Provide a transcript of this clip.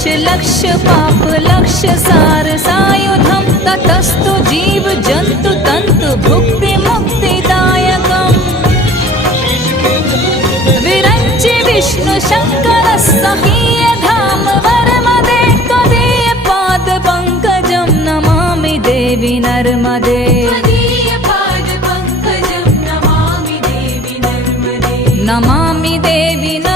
लक्ष पाप लक्ष सार सायुधं ततस्तु जीव जन्तु तन्तु भुक्ति मुक्तिदायकम् विरञ्चि विष्णु शङ्कर सहीय धाम वरमदे त्वदीय पाद पंकजं नमामि देवी नर्मदे नमामि देवी नर्मदे।